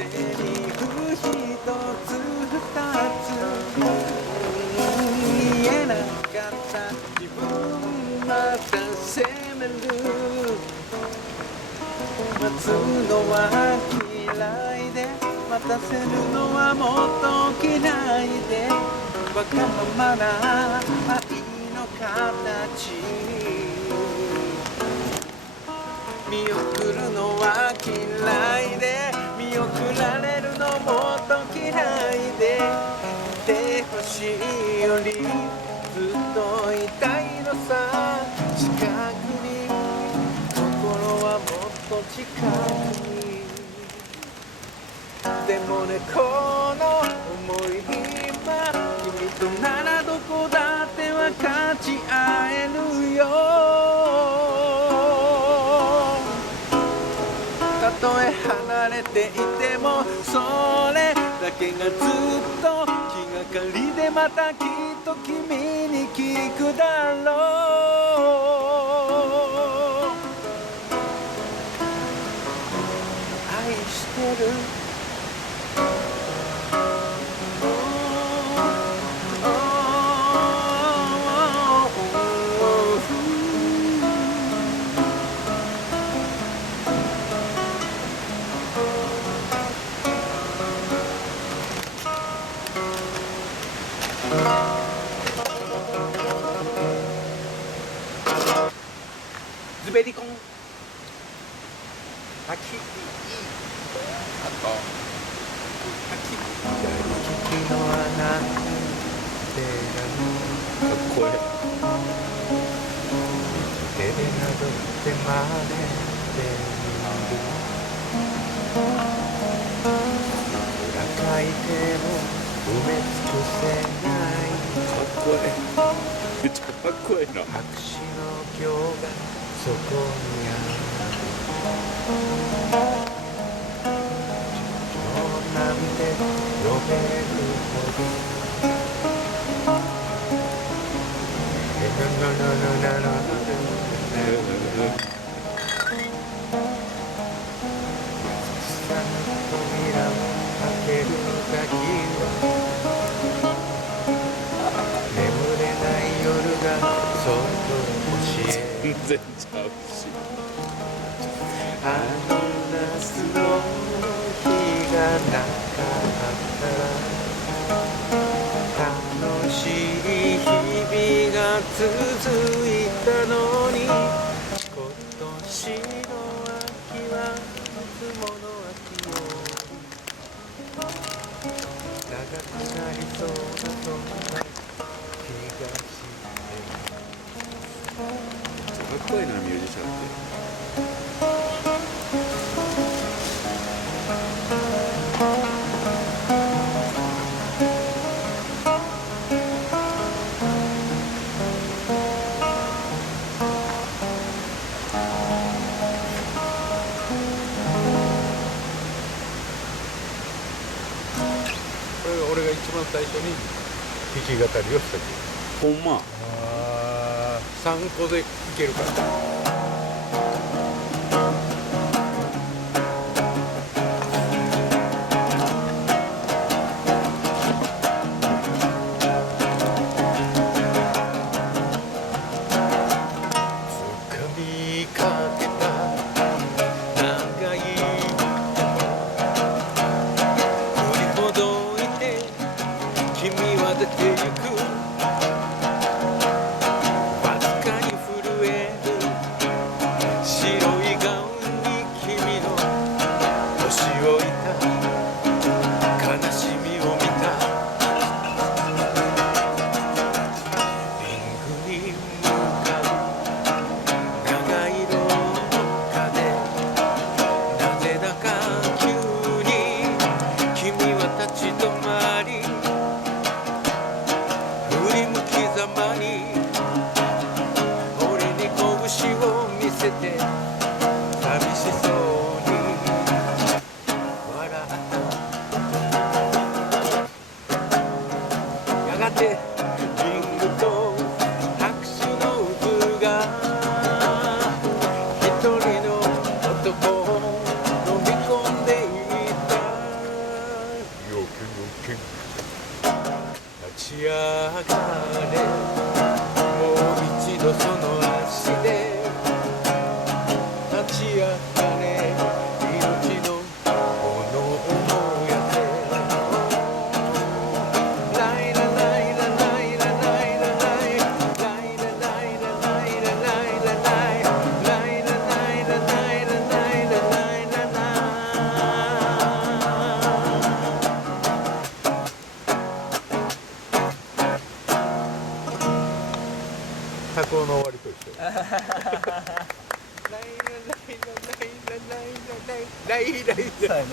セリフ一つ二つ言えなかった自分また責める待つのは嫌いで待たせるのはもっと嫌いでわがままな愛の形見送るのは嫌いで見送られるのもっと嫌いでいてほしいよりずっといたいのさ近くに心はもっと近くにでもねこの想い今君とならどこだって分かち合えるよたとえ離れていてもそれだけがずっと気がかりでまたきっと君に聞くだろう愛してるズベリコン秋あと秋左利きのあなたかっこえ手でなぞって真似てみる裏書いても埋め尽くせないかっこえめっちゃかっこええな白紙の行がそこにある情なんて呼べるほどさの扉を開けるだけは眠れない夜がそっと教える全然ちゃうしあの夏の日がなかったら楽しい日々が続いたのに今年の秋はいつもの秋よ長くなりそうなそんな気がしてかっこいいなミュージシャンってこれ俺が一番最初に弾き語りをした曲ほんま3個でいけるから掴みかけた長い振りほどいて君は出てゆくわずかに震えるの終わりと一緒。ライララライラライラライラライラライライライそうやね